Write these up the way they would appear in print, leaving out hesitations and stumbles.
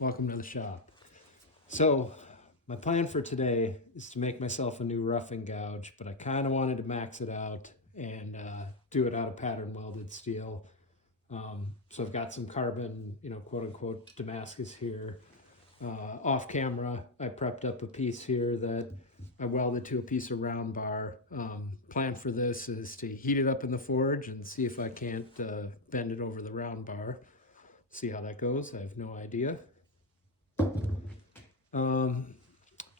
Welcome to the shop. So my plan for today is to make myself a new rough and gouge, but I kind of wanted to max it out and do it out of pattern welded steel. So I've got some carbon, quote unquote Damascus here. Off camera, I prepped up a piece here that I welded to a piece of round bar. Plan for this is to heat it up in the forge and see if I can't bend it over the round bar. See how that goes. I have no idea.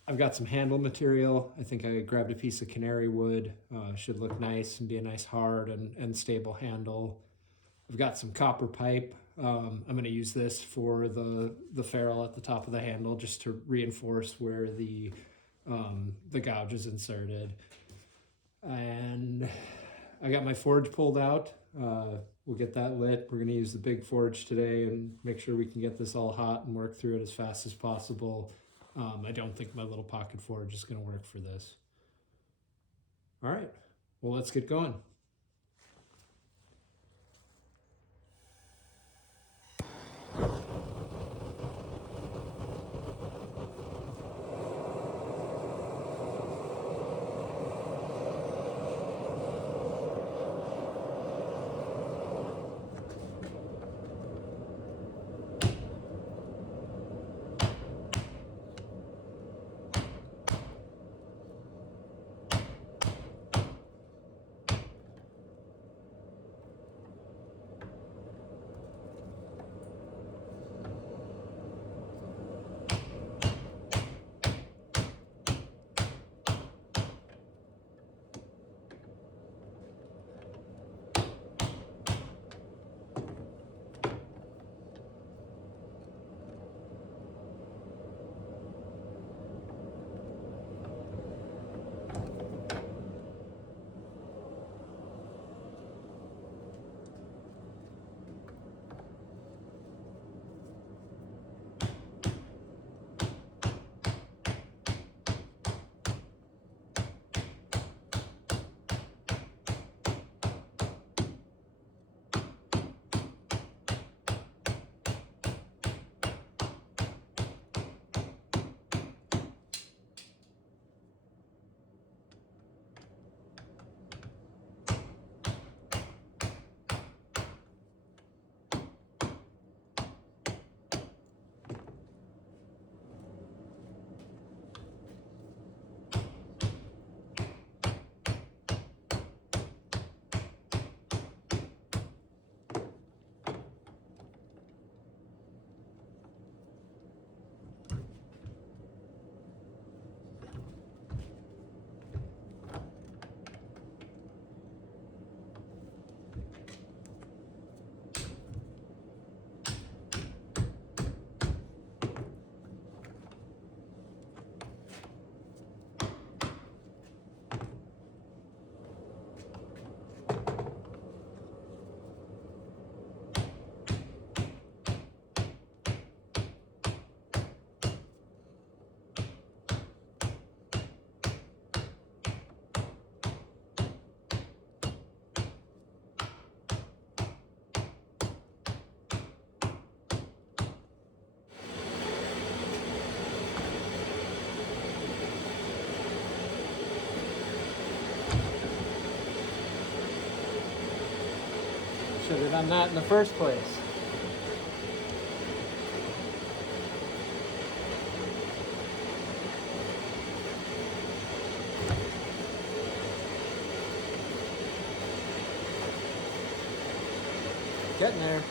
I've got some handle material. I think I grabbed a piece of canary wood. Should look nice and be a nice hard and stable handle. I've got some copper pipe. I'm going to use this for the ferrule at the top of the handle just to reinforce where the gouge is inserted. And I got my forge pulled out. We'll get that lit. We're going to use the big forge today and make sure we can get this all hot and work through it as fast as possible. I don't think my little pocket forge is going to work for this. All right, well, let's get going. Should have done that in the first place. Getting there.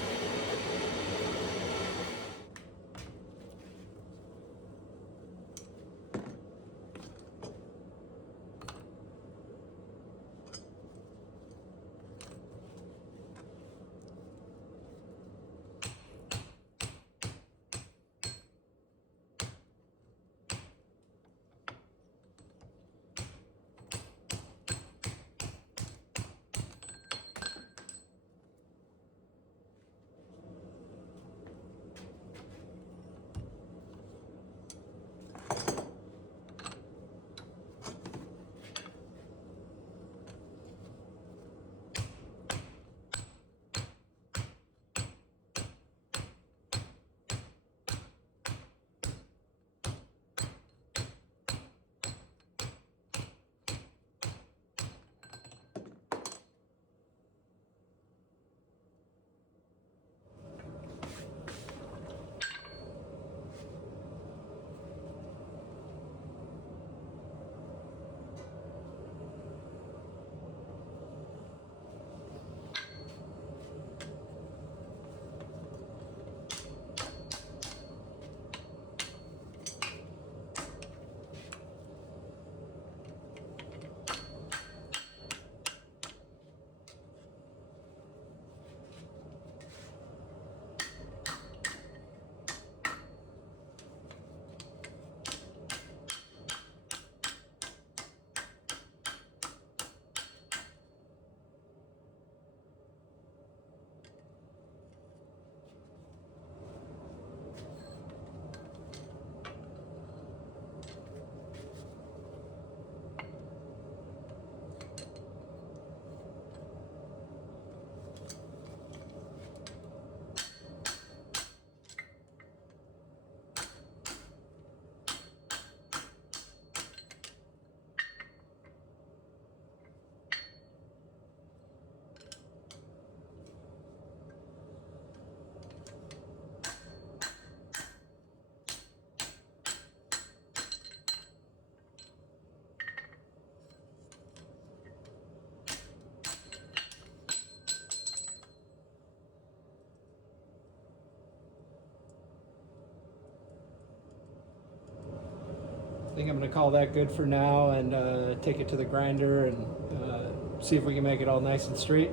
think I'm going to call that good for now and take it to the grinder and see if we can make it all nice and straight.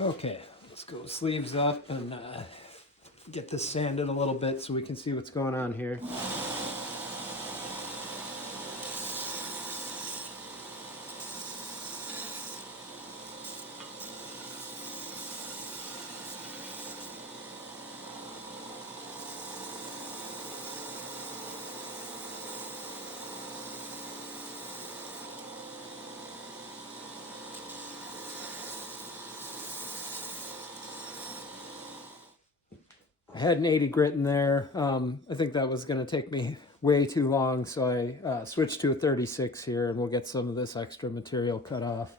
Okay, let's go sleeves up and get this sanded a little bit so we can see what's going on here. I had an 80 grit in there. I think that was going to take me way too long, so I switched to a 36 here, and we'll get some of this extra material cut off.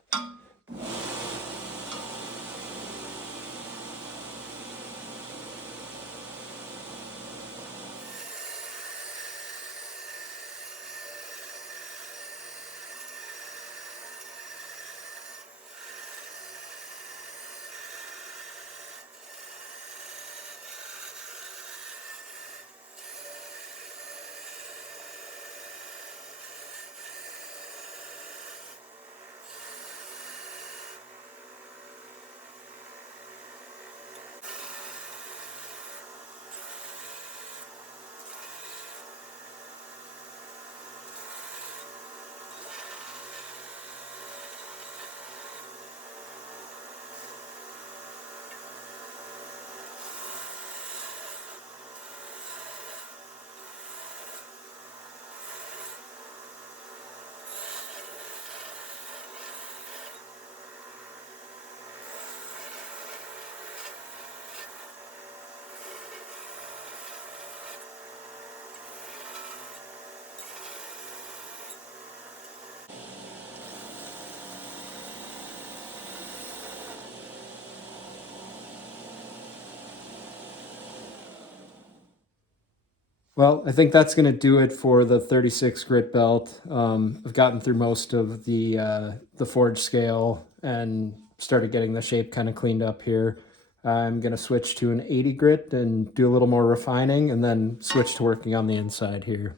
Well, I think that's going to do it for the 36 grit belt. I've gotten through most of the forge scale and started getting the shape kind of cleaned up here. I'm going to switch to an 80 grit and do a little more refining and then switch to working on the inside here.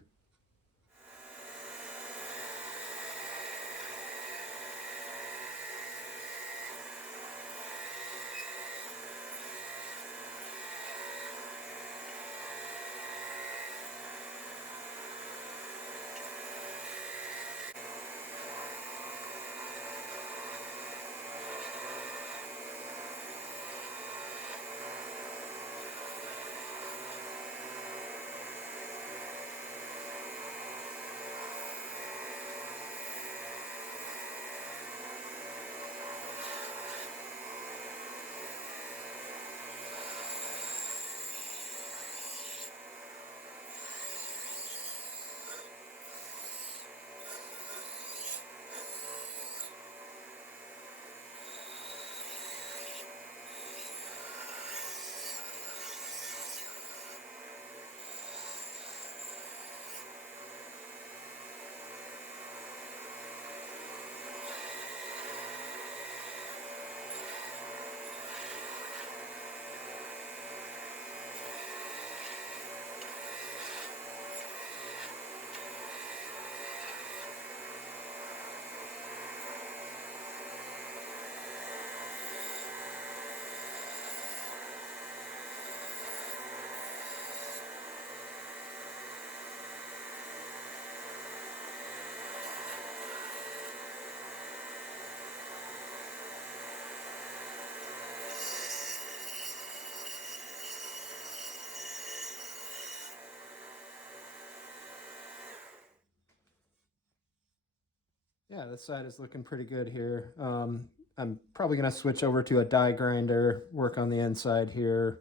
Yeah, this side is looking pretty good here. I'm probably going to switch over to a die grinder, work on the inside here,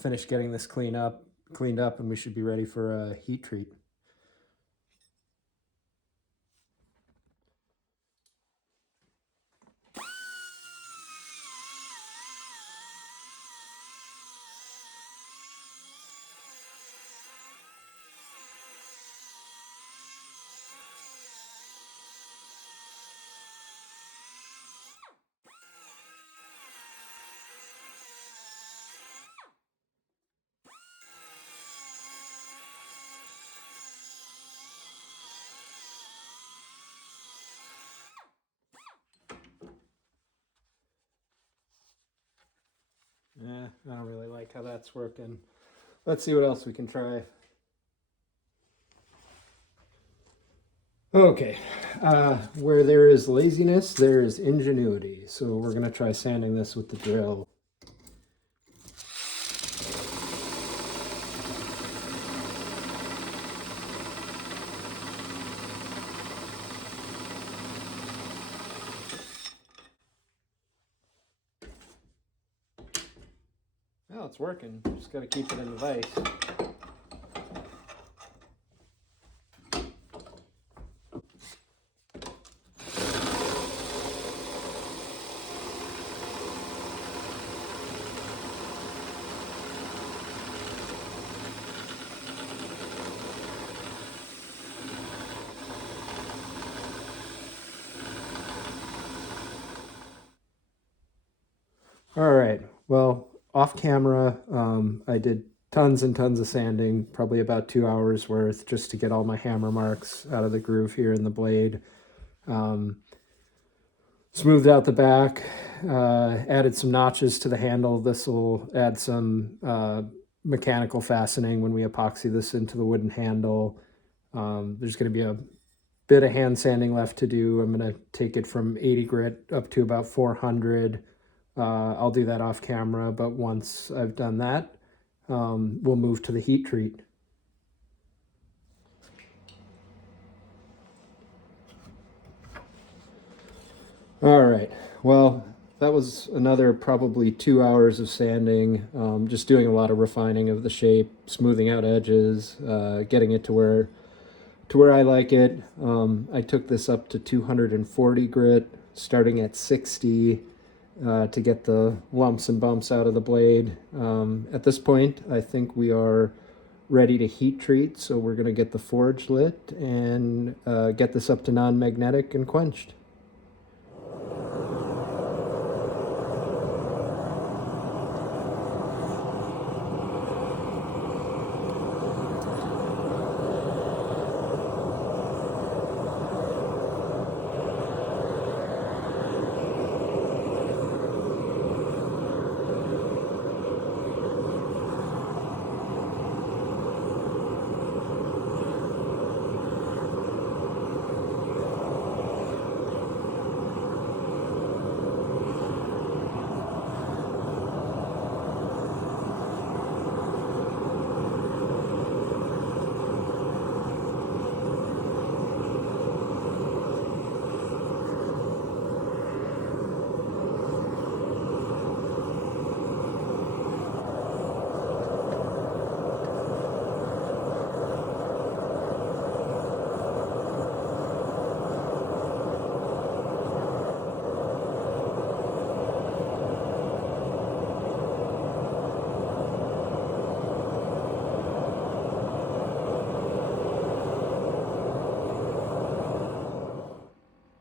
finish getting this cleaned up, and we should be ready for a heat treat. I don't really like how that's working. Let's see what else we can try. Okay, where there is laziness, there is ingenuity. So we're gonna try sanding this with the drill. Well, it's working. Just gotta keep it in the vise. All right, well, off camera, I did tons and tons of sanding, probably about 2 hours worth, just to get all my hammer marks out of the groove here in the blade. Smoothed out the back, added some notches to the handle. This will add some mechanical fastening when we epoxy this into the wooden handle. There's going to be a bit of hand sanding left to do. I'm going to take it from 80 grit up to about 400. I'll do that off camera, but once I've done that, we'll move to the heat treat. All right, well, that was another probably 2 hours of sanding, just doing a lot of refining of the shape, smoothing out edges, getting it to where I like it. I took this up to 240 grit, starting at 60 to get the lumps and bumps out of the blade. At this point, I think we are ready to heat treat, so we're going to get the forge lit and get this up to non-magnetic and quenched.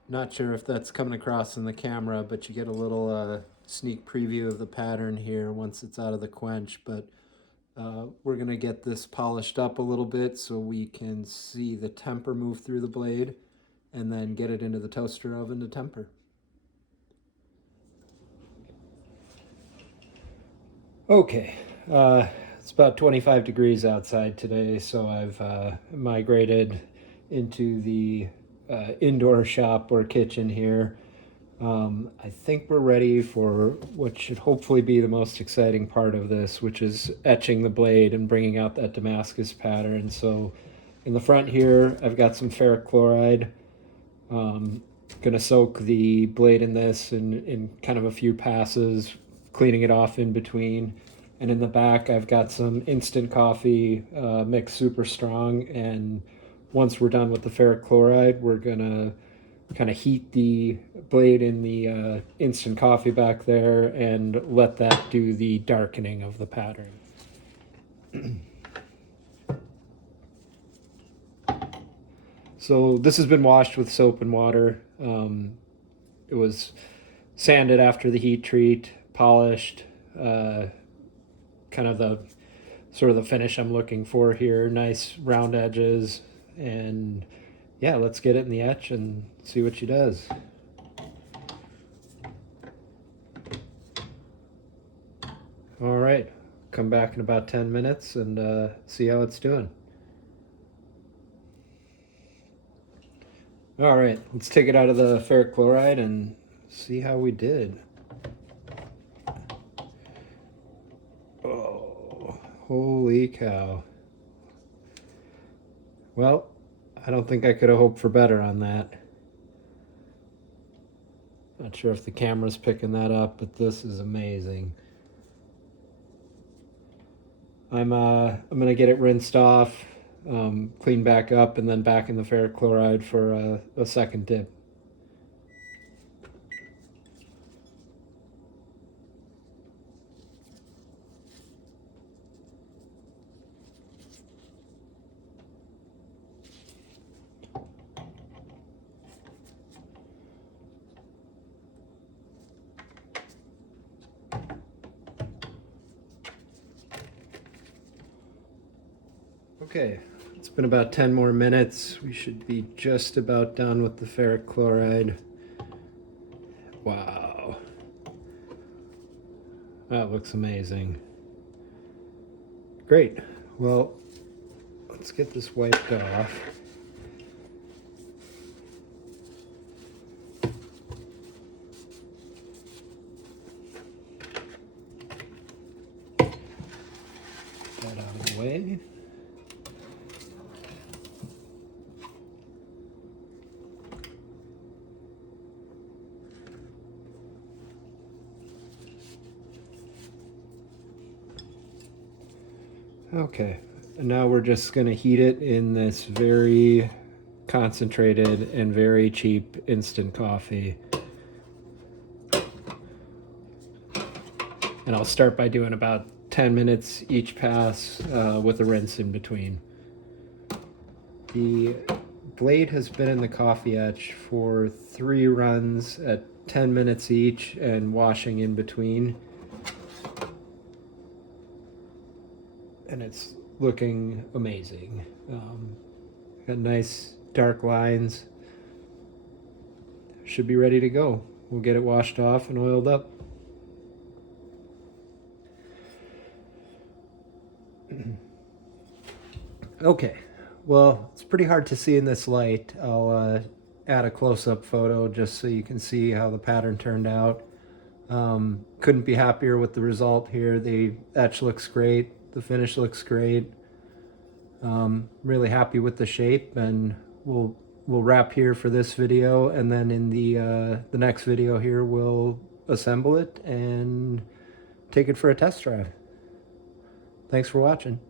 Not sure if that's coming across in the camera, but you get a little sneak preview of the pattern here once it's out of the quench. But we're going to get this polished up a little bit so we can see the temper move through the blade and then get it into the toaster oven to temper. Okay, it's about 25 degrees outside today, so I've migrated into the indoor shop or kitchen here. I think we're ready for what should hopefully be the most exciting part of this, which is etching the blade and bringing out that Damascus pattern. So in the front here, I've got some ferric chloride. Gonna soak the blade in this in kind of a few passes, cleaning it off in between. And in the back, I've got some instant coffee mixed super strong, and once we're done with the ferric chloride, we're gonna kind of heat the blade in the instant coffee back there and let that do the darkening of the pattern. So this has been washed with soap and water. It was sanded after the heat treat, polished, kind of the sort of the finish I'm looking for here. Nice round edges, and yeah, let's get it in the etch and see what she does. All right, come back in about 10 minutes and see how it's doing. All right, let's take it out of the ferric chloride and see how we did. Oh, holy cow. Well, I don't think I could have hoped for better on that. Not sure if the camera's picking that up, but this is amazing. I'm gonna get it rinsed off, cleaned back up, and then back in the ferric chloride for a second dip. Okay, it's been about 10 more minutes. We should be just about done with the ferric chloride. Wow. That looks amazing. Great. Well, let's get this wiped off. That out of the way. Okay, and now we're just going to heat it in this very concentrated and very cheap instant coffee. And I'll start by doing about 10 minutes each pass with a rinse in between. The blade has been in the coffee etch for 3 runs at 10 minutes each and washing in between. And it's looking amazing. Got nice dark lines. Should be ready to go. We'll get it washed off and oiled up. Okay, well, it's pretty hard to see in this light. I'll add a close-up photo just so you can see how the pattern turned out. Couldn't be happier with the result here. The etch looks great. The finish looks great. Really happy with the shape, and we'll wrap here for this video, and then in the next video here we'll assemble it and take it for a test drive. Thanks for watching.